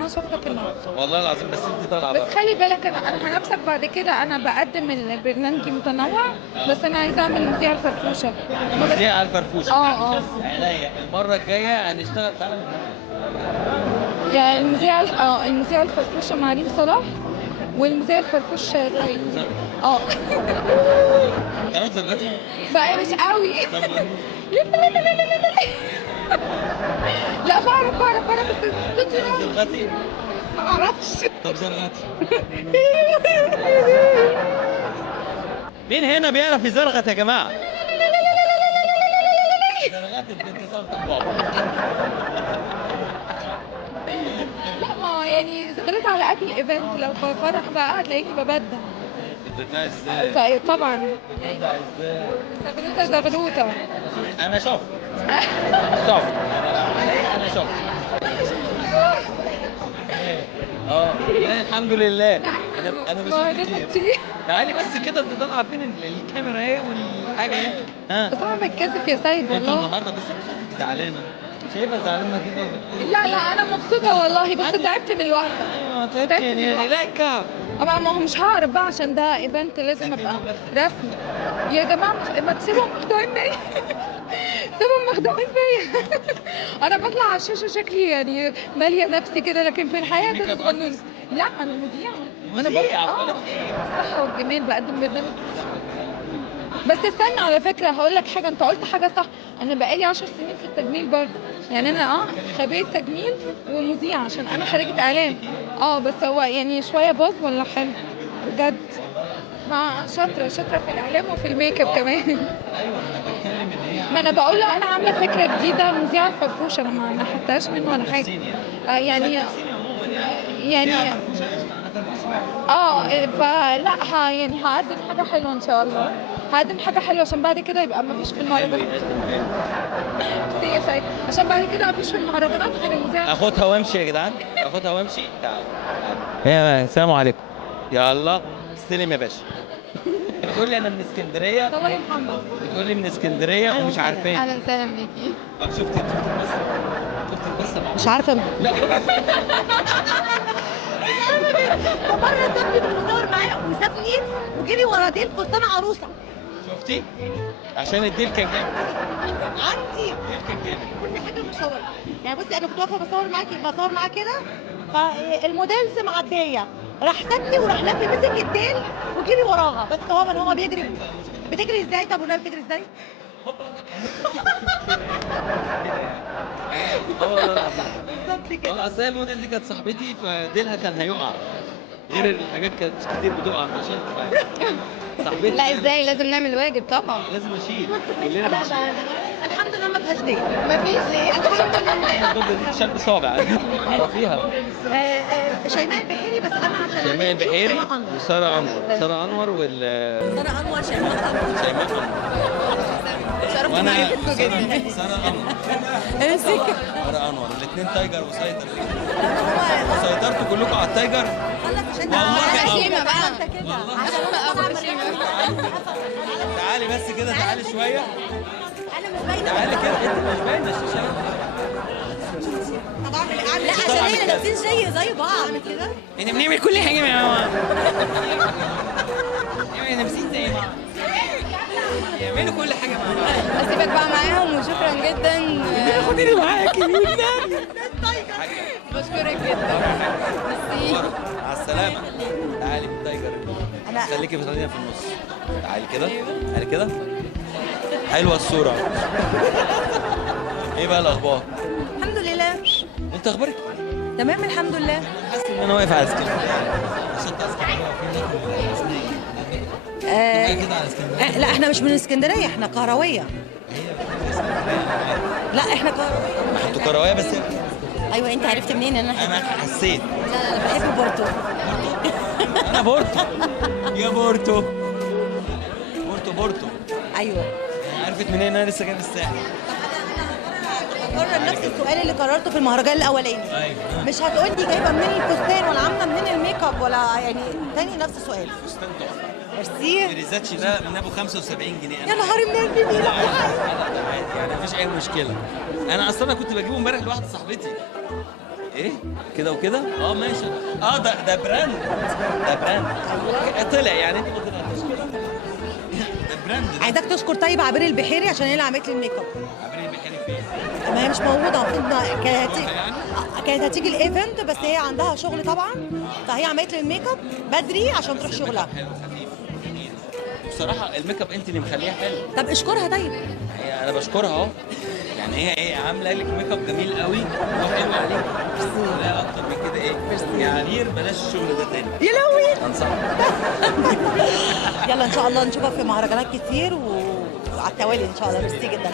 انا شاطره في الموضوع. والله العظيم، بس انت طالعه بقى. بس خلي بالك انا هنافسك بعد كده، انا بقدم البرنامج متنوع، بس انا عايزه اعمل مذيعه الفرفوشه. مذيعة على الفرفوشه. اه عينيا، المره الجايه هنشتغل فعلا. يعني المذيعه الفرفوشه مع ريم صلاح، والمذيع الفرفوش سعيد. اه كمان دلوقتي. بقى مش قوي. طب لا بعرف بس زرغتي. ما اعرفش. طب زرغتي. مين هنا بيعرف يزرغت يا جماعه؟ زرغتي بنت صوت بابا. لا ما يعني زغلت على قد الايفنت، لو في فرح بقى هتلاقيني ببدع. بتطلعي ازاي؟ طبعا بتطلعي ازاي؟ زغلوطه. انا شفت. انا شفت. لا الحمد لله. انا بشوف كتير. تعالي بس كده، انت طالعه فين الكاميرا اهي والحاجه اهي. ها بس انا بتكسف يا سيد انت والله. النهارده بس زعلانه. شايفه زعلانه كده. لا انا مبسوطه والله، بس تعبت من الوقفه. ايوه تعبت يعني. لا كاب. طبعا ما هو مش هعرف بقى عشان ده ايفنت لازم ابقى رسمي. يا جماعه ما تسيبهم مخدوعين بيا. سيبهم مخدوعين بيا. انا بطلع على الشاشه شكلي يعني ماليه نفسي كده، لكن في الحياه ده صغنون. لا انا مذيعه. وانا برضه الصحه والجمال بقدم برنامج. بس استنى على فكره هقول لك حاجه، انت قلت حاجه صح. انا بقالي 10 سنين في التجميل برضه، يعني انا خبيره تجميل ومذيعه عشان انا خريجه اعلام. بس هو يعني شويه باظ ولا حلو بجد. مع شاطره في الاعلام وفي الميك اب كمان. ما انا بقول له انا عامله فكره جديده مذيعه فرفوشه، انا ما حطهاش منه ولا حاجه. يعني فلا يعني هقدم حاجه حلوه ان شاء الله. هقدم حاجه حلوه عشان بعد كده يبقى ما فيش في المهرجانات. عشان بعد كده ما فيش في المهرجانات غير المذيعه. اخدها وامشي يا جدعان. اخدها وامشي. تعال. يا السلام عليكم. يا الله استلم يا باشا. بتقول لي انا من اسكندريه. الله يا محمد. بتقول لي من اسكندريه ومش عارفين. اهلا وسهلا بيكي. شفت البصه. مش عارفه. لا فمره سابني بالمصور معايا وسابني وجري ورا ديل فستان عروسه. شفتي؟ عشان الديل كان جامد. عندي كل حاجه مصوره. يعني بصي انا كنت واقفه بصور معاه كده، فالموديلز معديه راح سابني وراح لف مسك الديل وجري وراها. بس هو بيجري. بتجري ازاي؟ طب والله بتجري ازاي؟ بالظبط كده. اصل هي الموديل دي كانت صاحبتي، فديلها كان هيقع. غير الحاجات كانت كتير بتقع عشان صاحبتي. لا ازاي، لازم نعمل واجب طبعا. لازم اشيل. كلنا لا بنشيل. الحمد لله ما فيهاش ديل. ما فيش ليه. الحمد لله. دي شاب صابع. تعرفيها؟ شيماء البحيري. بس انا عشان شيماء البحيري وساره انور. ساره انور ساره انور شيماء انور. وانا ساره انور. امسك. ساره انور الاثنين تايجر وسيطر. سيطرتوا كلكم على التايجر. والله شيماء بقى. تعالي بس كده، تعالي شويه. انا مش باينه. تعالي كده، انت مش باينه الشاشه. طب اعمل لا عشان احنا لابسين زي بعض. اعمل كده. احنا بنعمل كل حاجه مع بعض. احنا لابسين زي بعض. يعملوا كل حاجه مع بعض. اسيبك بقى معاهم وشكرا جدا. خديني معاكي. بشكرك جدا. مع السلامه. تعالي بالتايجر. خليكي خلينا في النص. تعالي كده. تعالي كده. حلوه الصوره. ايه بقى الاخبار؟ الحمد لله. انت اخبارك؟ تمام الحمد لله. حاسس ان انا واقف على اسكندريه. لا احنا مش من اسكندريه، احنا كهرويه. لا احنا كهرويه. انتوا كرويه بس. ايوه انت عرفت منين ان انا حسيت. لا انا بحب بورتو. انا بورتو. يا بورتو. بورتو. ايوه. عرفت منين انا لسه جاي من الساحل؟ هكرر نفس السؤال اللي كررته في المهرجان الاولاني. ايوه مش هتقول لي جايبه منين الفستان ولا عامله منين الميك اب ولا يعني تاني نفس السؤال. فستان تحفه. ميرسي. الريزاتشي ده من ابو 75 جنيه. يا نهار منين جميله. عادي يعني مفيش اي مشكله. انا اصلا كنت بجيبه امبارح لواحده صاحبتي. ايه كده وكده؟ ماشي. ده براند. ده براند. طلع يعني انت ما طلعتش كده. ده براند. عايزاك تشكر طيب عبير البحيري عشان هي اللي عملت لي الميك اب. عبري البحيري فين؟ ما هي مش موجوده، المفروض كانت هتيجي الايفنت بس هي عندها شغل طبعا، فهي عملت لي الميك اب بدري عشان تروح شغلها. حلو خفيف جميل. بصراحه الميك اب انت اللي مخليها حلو. طب اشكرها طيب. انا بشكرها اهو. يعني هي ايه عامله لك ميك اب جميل قوي وحلو عليك. لا اكتر من كده ايه؟ يعني عبير بلاش الشغل ده تاني. يا لهوي. انصحك. يلا ان شاء الله نشوفك في مهرجانات كتير وعلى التوالي ان شاء الله. ميرسي جدا.